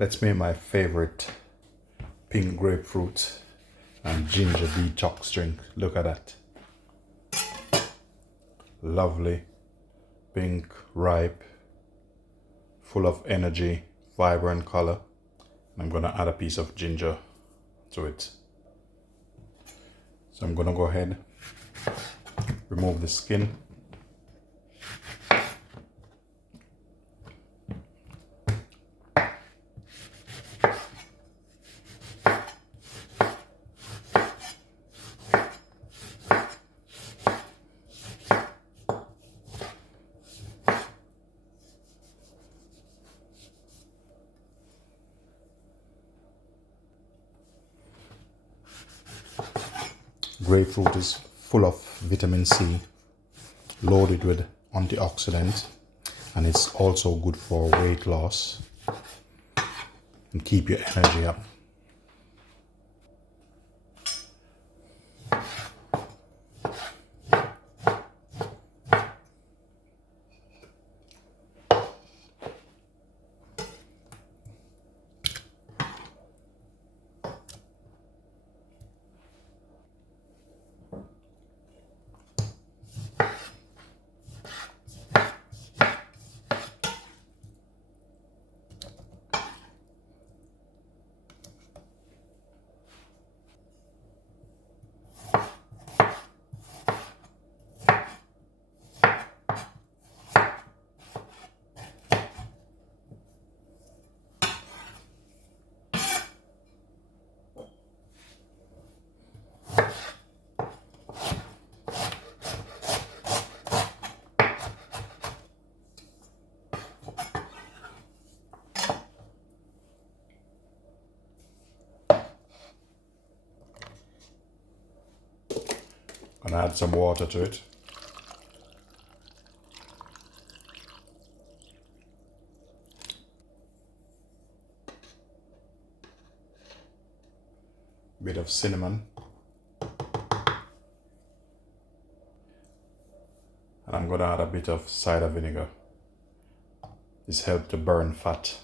Let's make my favorite pink grapefruit and ginger detox drink. Look at that. Lovely, pink, ripe, full of energy, vibrant color. I'm gonna add a piece of ginger to it. So I'm gonna go ahead, remove the skin. Grapefruit is full of vitamin C, loaded with antioxidants, and it's also good for weight loss and keep your energy up. Gonna add some water to it. Bit of cinnamon. And I'm gonna add a bit of cider vinegar. This helps to burn fat.